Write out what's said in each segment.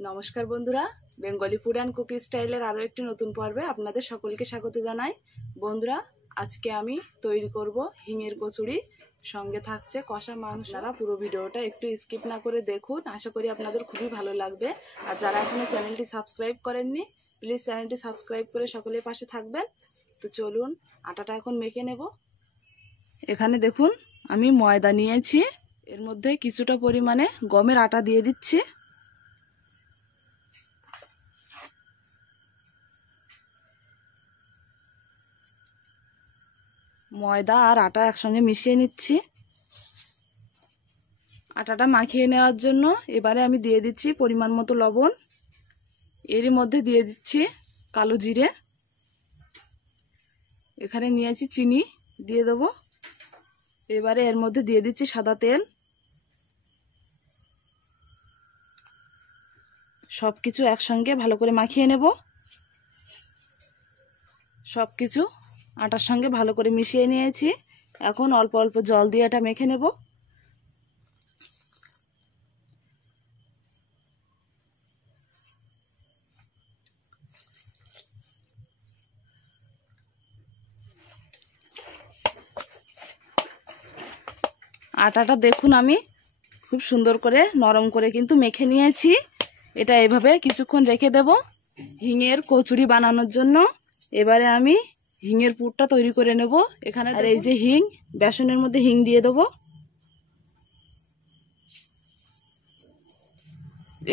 নমস্কার বন্ধুরা, Bengali food and cookie স্টাইলের আরও একটি নতুন পর্বে আপনাদের সকলকে স্বাগত জানাই। বন্ধুরা, আজকে আমি তৈরি করব হিঙের কচুরি, সঙ্গে থাকছে কষা মাংস। যারা পুরো ভিডিওটা একটু স্কিপ না করে দেখুন, আশা করি আপনাদের খুবই ভালো লাগবে। আর যারা এখনও চ্যানেলটি সাবস্ক্রাইব করেননি, প্লিজ চ্যানেলটি সাবস্ক্রাইব করে সকলের পাশে থাকবেন। তো চলুন আটাটা এখন মেখে নেব। এখানে দেখুন আমি ময়দা নিয়েছি, এর মধ্যে কিছুটা পরিমাণে গমের আটা দিয়ে দিচ্ছি। ময়দা আর আটা একসঙ্গে মিশিয়ে নিচ্ছি। আটাটা মাখিয়ে নেওয়ার জন্য এবারে আমি দিয়ে দিচ্ছি পরিমাণ মতো লবণ, এরই মধ্যে দিয়ে দিচ্ছি কালো জিরে, এখানে নিয়েছি চিনি দিয়ে দেবো। এবারে এর মধ্যে দিয়ে দিচ্ছি সাদা তেল। সব কিছু একসঙ্গে ভালো করে মাখিয়ে নেব। সব কিছু আটার সঙ্গে ভালো করে মিশিয়ে নিয়েছি। এখন অল্প অল্প জল দিয়ে এটা মেখে নেব। আটাটা দেখুন আমি খুব সুন্দর করে নরম করে কিন্তু মেখে নিয়েছি। এটা এভাবে কিছুক্ষণ রেখে দেব হিঙের কচুরি বানানোর জন্য। এবারে আমি হিঙের পুরটা তৈরি করে নেব। এখানে আর এই যে হিং, বেসনের মধ্যে হিং দিয়ে দেবো।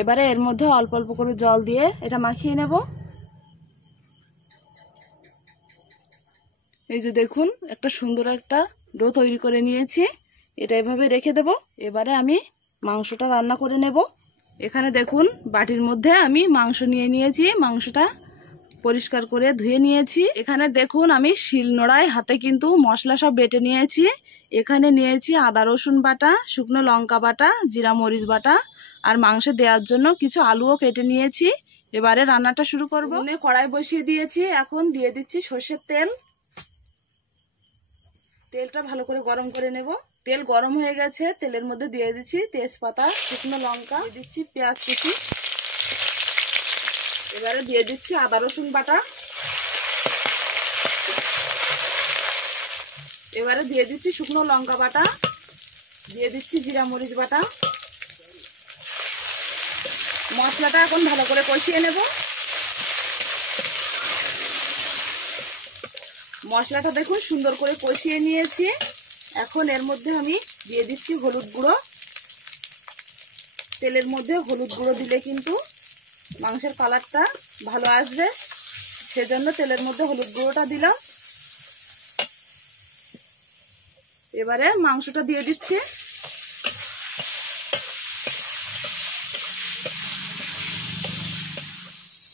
এবারে এর মধ্যে অল্প অল্প করে জল দিয়ে এটা মাখিয়ে নেব। এই যে দেখুন একটা সুন্দর একটা ডো তৈরি করে নিয়েছি, এটা এভাবে রেখে দেব। এবারে আমি মাংসটা রান্না করে নেব। এখানে দেখুন বাটির মধ্যে আমি মাংস নিয়ে নিয়েছি, মাংসটা পরিষ্কার করে ধুয়ে নিয়েছি। এখানে দেখুন আমি শিলনোড়ায় হাতে কিন্তু মশলা সব বেটে নিয়েছি। এখানে নিয়েছি আদা রসুন বাটা, শুকনো লঙ্কা বাটা, জিরা মরিচ বাটা, আর মাংসে দেওয়ার জন্য কিছু আলুও কেটে নিয়েছি। এবারে রান্নাটা শুরু করব। কড়াই বসিয়ে দিয়েছি, এখন দিয়ে দিচ্ছি সর্ষের তেল। তেলটা ভালো করে গরম করে নেব। তেল গরম হয়ে গেছে, তেলের মধ্যে দিয়ে দিচ্ছি তেজপাতা, শুকনো লঙ্কা, দিয়ে দিচ্ছি পেঁয়াজ কুচি। এবারে দিয়ে দিচ্ছি আদা রসুন বাটা। এবারে দিয়ে দিচ্ছি শুকনো লঙ্কা বাটা, দিয়ে দিচ্ছি জিরা মরিচ বাটা। মশলাটা এখন ভালো করে কষিয়ে নেব। মশলাটা দেখুন সুন্দর করে কষিয়ে নিয়েছি। এখন এর মধ্যে আমি দিয়ে দিচ্ছি হলুদ গুঁড়ো। তেলের মধ্যে হলুদ গুঁড়ো দিলে কিন্তু মাংসের কালারটা ভালো আসবে, সেজন্য তেলের মধ্যে হলুদ গুঁড়োটা দিলাম। এবারে মাংসটা দিয়ে দিচ্ছি।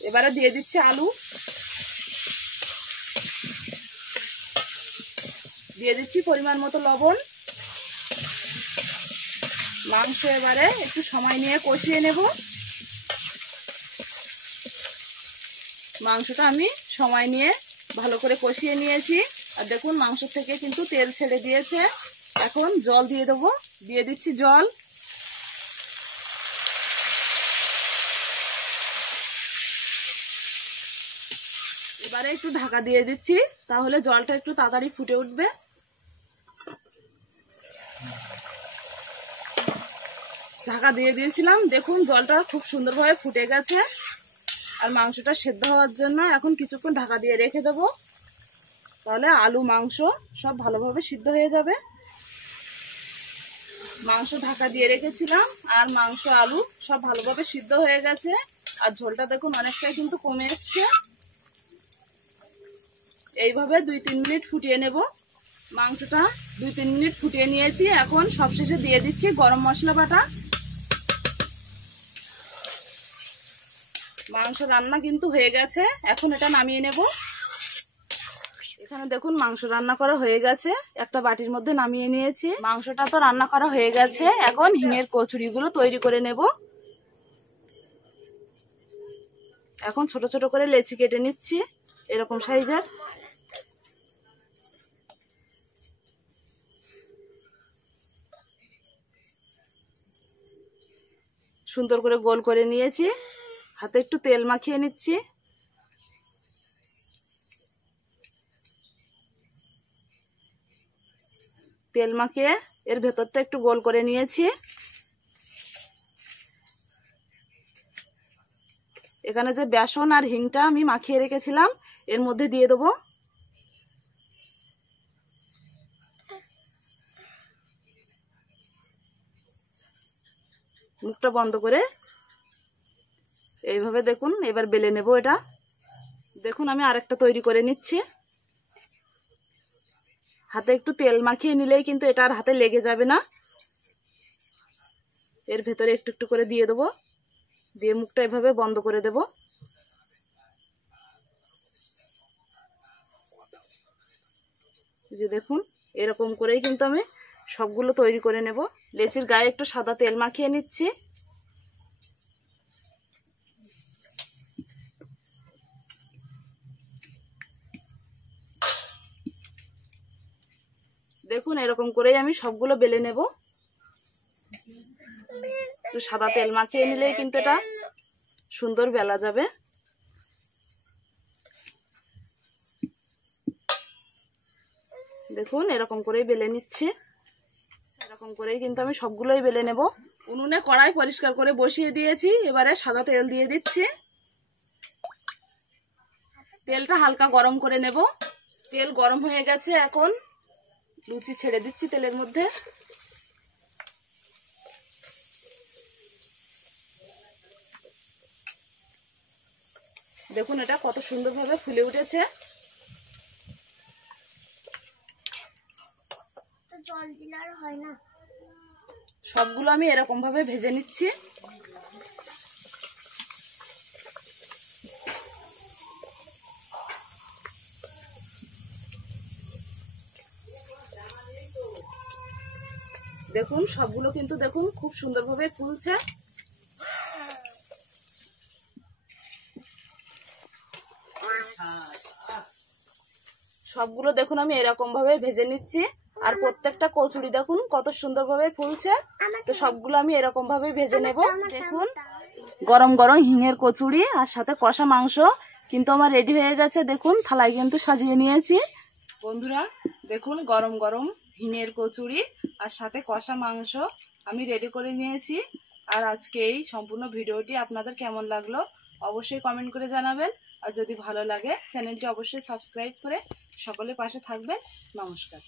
এবারে দিয়ে দিচ্ছি আলু, দিয়ে দিচ্ছি পরিমাণ মতো লবণ। মাংস এবারে একটু সময় নিয়ে কষিয়ে নেব। মাংসটা আমি সময় নিয়ে ভালো করে কষিয়ে নিয়েছি। আর দেখুন মাংস থেকে কিন্তু তেল ছেড়ে দিয়েছে। এখন জল দিয়ে দেবো, দিয়ে দিচ্ছি জল। এবারে একটু ঢাকা দিয়ে দিচ্ছি, তাহলে জলটা একটু তাড়াতাড়ি ফুটে উঠবে। ঢাকা দিয়ে দিয়েছিলাম, দেখুন জলটা খুব সুন্দরভাবে ফুটে গেছে। আর মাংসটা সেদ্ধ হওয়ার জন্য এখন কিছুক্ষণ ঢাকা দিয়ে রেখে দেবো, তাহলে আলু মাংস সব ভালোভাবে সিদ্ধ হয়ে যাবে। মাংস ঢাকা দিয়ে রেখেছিলাম, আর মাংস আলু সব ভালোভাবে সিদ্ধ হয়ে গেছে। আর ঝোলটা দেখুন অনেকটাই কিন্তু কমে এসছে। এইভাবে 2-3 মিনিট ফুটিয়ে নেব। মাংসটা 2-3 মিনিট ফুটিয়ে নিয়েছি। এখন সবশেষে দিয়ে দিচ্ছি গরম মশলা বাটা। মাংস রান্না কিন্তু হয়ে গেছে, এখন এটা নামিয়ে নেব। এখানে দেখুন মাংস রান্না করা হয়ে গেছে, একটা বাটির মধ্যে নামিয়ে নিয়েছি। মাংসটা তো রান্না করা হয়ে গেছে, এখন হিঙের কচুরিগুলো তৈরি করে নেব। এখন ছোট ছোট করে লেচি কেটে নিচ্ছি, এরকম সাইজের। সুন্দর করে গোল করে নিয়েছি। হাতে একটু তেল মাখিয়ে নিচ্ছি। তেল মাখিয়ে এর ভেতরটা একটু গোল করে নিয়েছি। এখানে যে বেসন আর হিংটা আমি মাখিয়ে রেখেছিলাম এর মধ্যে দিয়ে দেবো। মুখটা বন্ধ করে এইভাবে দেখুন এবার বেলে নেব। এটা দেখুন আমি আরেকটা তৈরি করে নিচ্ছি। হাতে একটু তেল মাখিয়ে নিলেই কিন্তু এটা আর হাতে লেগে যাবে না। এর ভেতরে একটু একটু করে দিয়ে দেবো, দিয়ে মুখটা এভাবে বন্ধ করে দেব। যে দেখুন এরকম করেই কিন্তু আমি সবগুলো তৈরি করে নেব। লেচির গায়ে একটু সাদা তেল মাখিয়ে নিচ্ছি। দেখুন এরকম করেই আমি সবগুলো বেলে নেব। একটু সাদা তেল মাখিয়ে নিলেই কিন্তু এটা সুন্দর বেলা যাবে। দেখুন এরকম করেই বেলে নিচ্ছি। এরকম করেই কিন্তু আমি সবগুলোই বেলে নেব। উনুনে কড়াই পরিষ্কার করে বসিয়ে দিয়েছি। এবারে সাদা তেল দিয়ে দিচ্ছি। তেলটা হালকা গরম করে নেব। তেল গরম হয়ে গেছে, এখন লুচি ছেড়ে দিচ্ছি তেলের মধ্যে। দেখুন এটা কত সুন্দরভাবে ফুলে উঠেছে। সবগুলো আমি এরকম ভাবে ভেজে নিচ্ছি। দেখুন সবগুলো কিন্তু দেখুন খুব সুন্দরভাবে ফুলছে। সবগুলো দেখুন আমি এরকম ভাবে ভেজে নিচ্ছি। আর প্রত্যেকটা কচুরি দেখুন কত সুন্দরভাবে ফুলছে। তো সবগুলো আমি এরকম ভাবে ভেজে নেব। দেখুন গরম গরম হিঙের কচুরি আর সাথে কষা মাংস কিন্তু আমার রেডি হয়ে গেছে। দেখুন থালায় কিন্তু সাজিয়ে নিয়েছি। বন্ধুরা দেখুন গরম গরম হিঙের কচুরি আর সাথে কষা মাংস আমি রেডি করে নিয়েছি। আর আজকে এই সম্পূর্ণ ভিডিওটি আপনাদের কেমন লাগলো অবশ্যই কমেন্ট করে জানাবেন। আর যদি ভালো লাগে চ্যানেলটি অবশ্যই সাবস্ক্রাইব করে সকলে পাশে থাকবেন। নমস্কার।